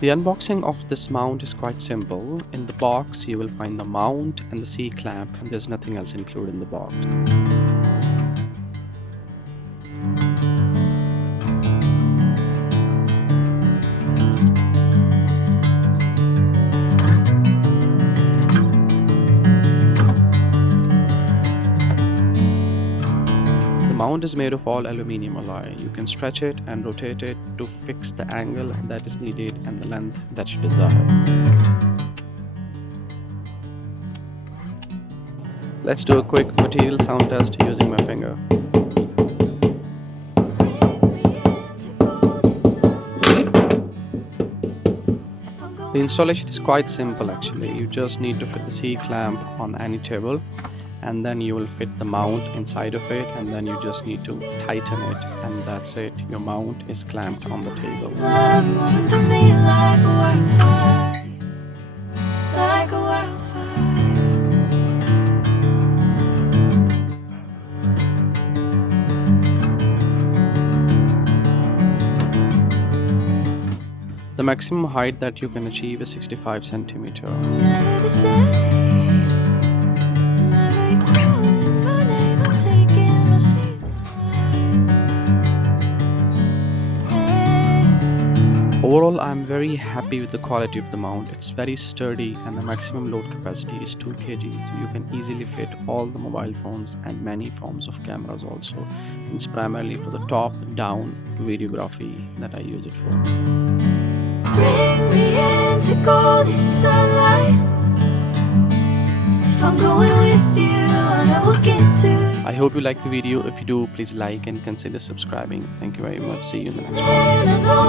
The unboxing of this mount is quite simple. In the box you will find the mount and the C-clamp, and there's nothing else included in the box. The mount is made of all aluminum alloy. You can stretch it and rotate it to fix the angle that is needed and the length that you desire. Let's do a quick material sound test using my finger. The installation is quite simple actually. You just need to fit the C-clamp on any table, and then you will fit the mount inside of it, and then you just need to tighten it, and that's it. Your mount is clamped on the table. The maximum height that you can achieve is 65 centimeter. Overall, I'm very happy with the quality of the mount. It's very sturdy and the maximum load capacity is 2 kg, so you can easily fit all the mobile phones and many forms of cameras also. It's primarily for the top-down videography that I use it for. Bring me into golden sunlight. If I'm going with you, I know we'll get to. I hope you liked the video. If you do, please like and consider subscribing. Thank you very much. See you in the next one.